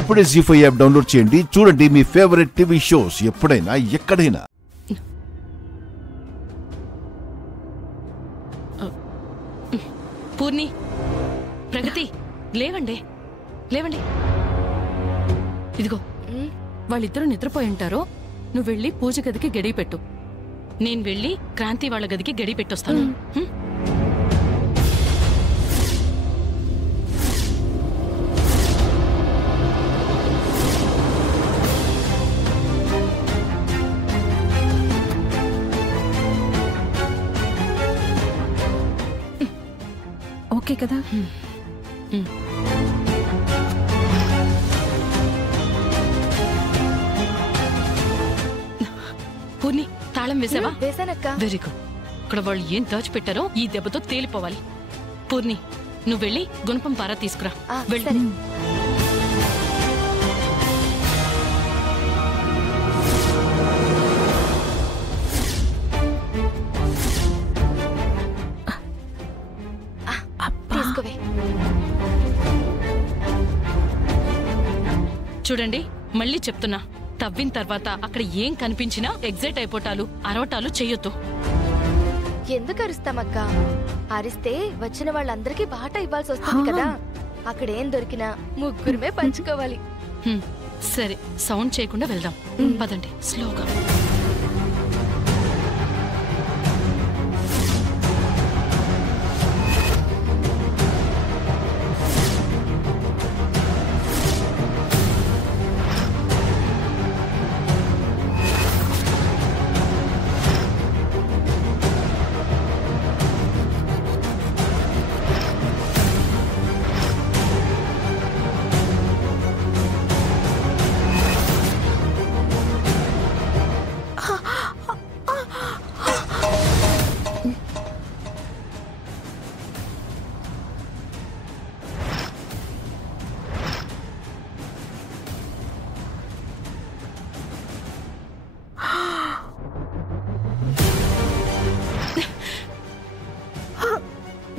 ఇప్పుడే జీ5 app download చేయండి. చూడండి మీ ఫేవరెట్ టీవీ షోస్ ఎప్పుడైనా ఎక్కడైనా. పూర్ణి, ప్రగతి, లేవండి లేవండి. ఇదిగో వాళ్ళిద్దరూ నిద్రపోయి ఉంటారో. నువ్వు వెళ్ళి పూజ గదికి గడి పెట్టు. నేను వెళ్ళి క్రాంతి వాళ్ళ గదికి గడి పెట్టొస్తాను. ఓకే కదా? పూర్ణి, తాళం వేసావా? వేసానక్క. Very good. ఇక్కడ వాళ్ళు ఏం దాచిపెట్టారో ఈ దెబ్బతో తేలిపోవాలి. పూర్ణి, నువ్వు వెళ్ళి గుణపం పారా తీసుకురా. వెళ్ళి. చూడండి, మళ్ళీ చెప్తున్నా, తవ్విన తర్వాత అక్కడ ఏం కనిపించినా ఎగ్జైట్ అయిపోటాలు అరవటాలు చెయ్యొద్దు. ఎందుకు అరుస్తామక్క? అరిస్తే వచ్చిన వాళ్ళందరికీ బాట ఇవ్వాల్సి వస్తుంది కదా. అక్కడ ఏం దొరికినా ముగ్గురమే పంచుకోవాలి. సరే, సౌండ్ చేయకుండా వెళ్దాం. పదండి, స్లోగా.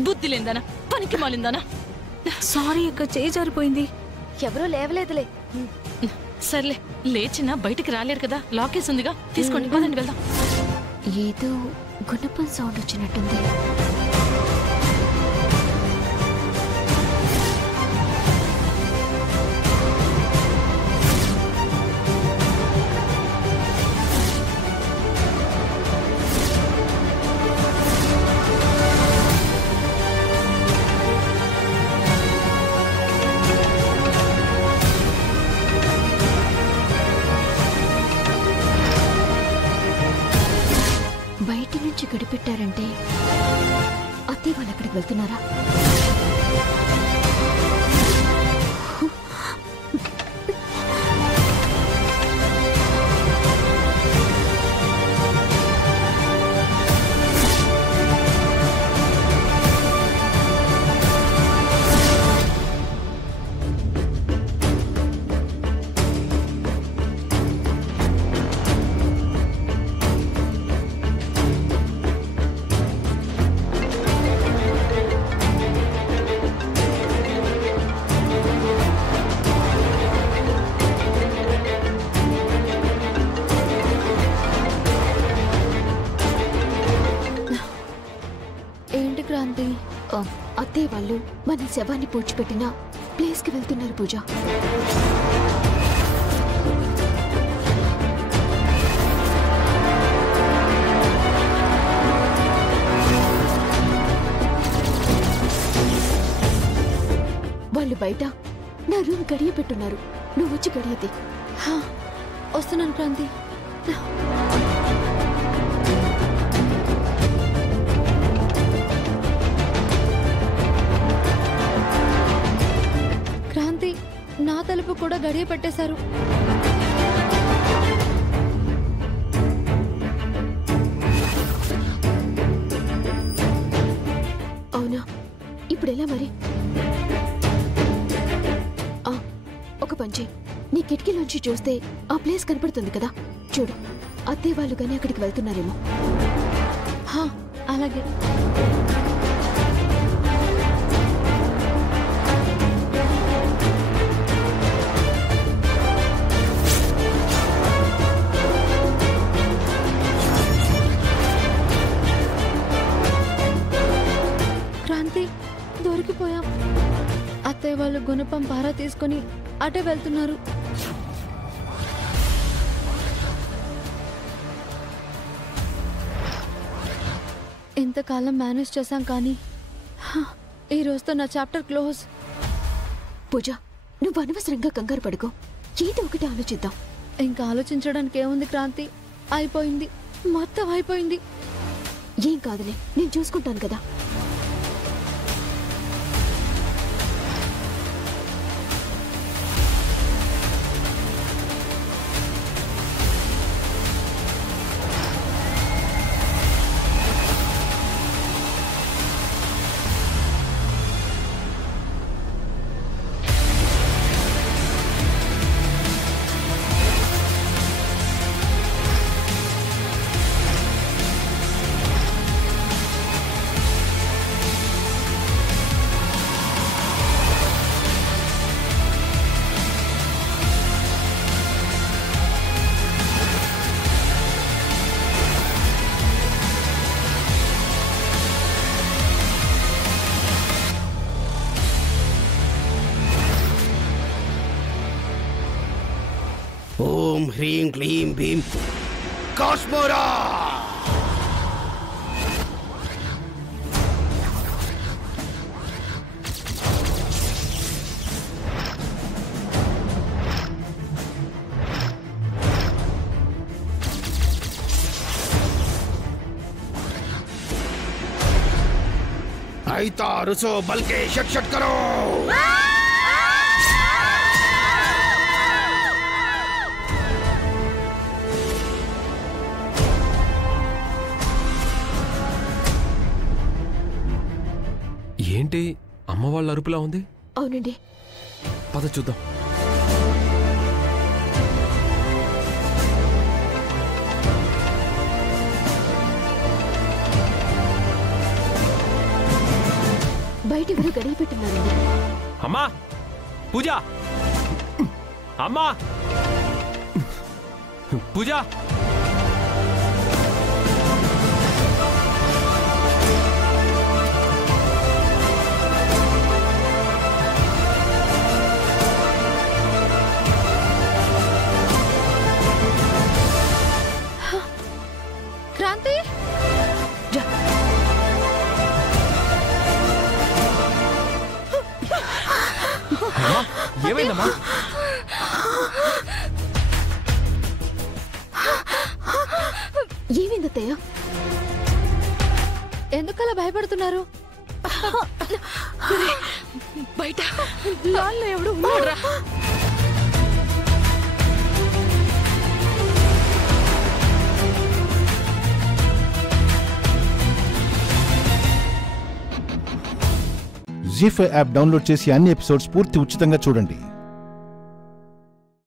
బుద్ధి లేందానా, పనికి మాలిందానా. సారీ అక్క, చేయి జారిపోయింది. ఎవరూ లేవలేదులే. సర్లే, లేచినా బయటికి రాలేరు కదా. లాకేస్ ఉందిగా, తీసుకోండి. పదండి, వెళ్దాం. ఏదో గుణపం సౌండ్ వచ్చినట్టుంది. బయట నుంచి గడిపెట్టారంటే అత్తయ్య వాళ్ళు అక్కడికి వెళ్తున్నారా? క్రాంతి, అత్తయ్య వాళ్ళు మన శవాన్ని పూడ్చిపెట్టిన ప్లేస్కి వెళ్తున్నారు పూజ. వాళ్ళు బయట నా రూమ్ గడియ పెట్టున్నారు. నువ్వు వచ్చి గడియది. వస్తున్నాను క్రాంతి. క్రాంతి, నా తలుపు కూడా గడియ పెట్టేశారు. అవునా? ఇప్పుడు ఎలా మరి? ఒక పంచి, నీ కిటికీలోంచి చూస్తే ఆ ప్లేస్ కనపడుతుంది కదా, చూడు. అత్తయ్య వాళ్ళు కానీ అక్కడికి వెళ్తున్నారేమో. అలాగే. గుణపం భారా తీసుకుని అటే వెళ్తున్నారు. ఇంతకాలం మేనేజ్ చేశాం కానీ ఈ రోజుతో నా చాప్టర్ క్లోజ్. పూజ, నువ్వు అనవసరంగా కంగారు పడుకో. ఏదో ఒకటి ఆలోచిద్దాం. ఇంకా ఆలోచించడానికి ఏముంది క్రాంతి? అయిపోయింది, మొత్తం అయిపోయింది. ఏం కాదులే, నేను చూసుకుంటాను కదా. ఓం హ్రీం క్లీం భీం కాస్మోరా. ऐता रुसो बल के शट करो. ఏంటి అమ్మ వాళ్ళ అరుపులా ఉంది? అవునండి. పద చూద్దాం. బయట ఎవరు గడియ పెట్టున్నారండి. అమ్మా పూజ, అమ్మా పూజ. క్రాంతి, ఏమైందమ్మా? ఏమైందత్తయ్య? ఎందుకలా భయపడుతున్నారు? బయట లాల్లో ఎవడు ఉన్నాడురా. జీ5 యాప్ డౌన్లోడ్ చేసి అన్ని ఎపిసోడ్స్ పూర్తి ఉచితంగా చూడండి.